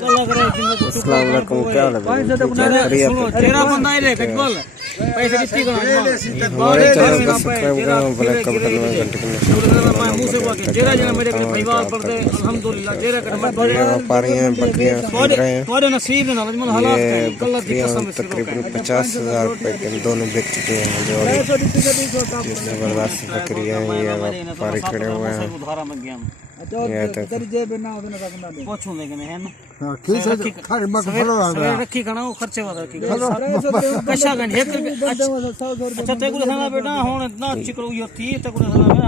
अस्सलाम वालेकुम, क्या हाल है? तेरा बंदा ही लेके बोल पैसे कितनी का हमारे चैनल को सब्सक्राइब करो, ब्लैक का बटन में घंटे को मैं मुंह से बोल के जेरा जना मेरे के परिवार पर दे अल्हम्दुलिल्लाह जेरा कर मत ये व्यापारी हैं, बकरियां खरीद रहे हैं। थोड़े नसीब में ना मतलब हालात ये है गलत की कसम बकरियां तकरीबन 50,000 रुपए के दोनों बिक चुके हैं। जो जबरदस्त बकरी है, ये व्यापारी खड़े हुए हैं। ये तो पूछूं लेकिन है ना हां ठीक है खर मत फलो आ रखी खाना वो खर्चे वाला की कशा गन एक अच्छा ते को खाना बेटा हुन इतना चिकरो यो थी ते को खाना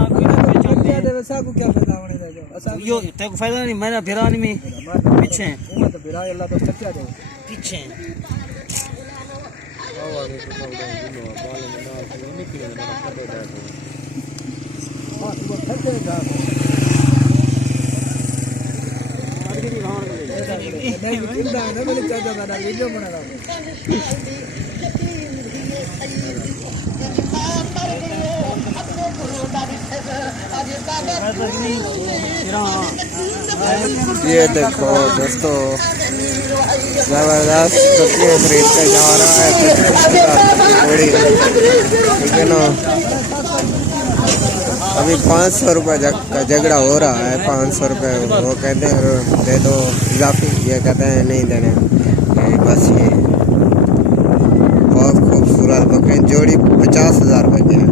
क्या देवे साको क्या फायदा होने दे यो ते को फायदा नहीं मेरा भिरानी में पीछे तो भिरा अल्लाह तो सच्चा दे पीछे ये देखो दोस्तों, जबरदस्त बकरियां खरीद के जा रहा है। ठीक है ना, अभी 500 रुपये का झगड़ा हो रहा है। 500 रुपये वो कहते हैं दे दो इजाफी, ये कहते हैं नहीं देने। बस ये बहुत खूबसूरत बकरियां, जोड़ी 50,000 रुपये की है।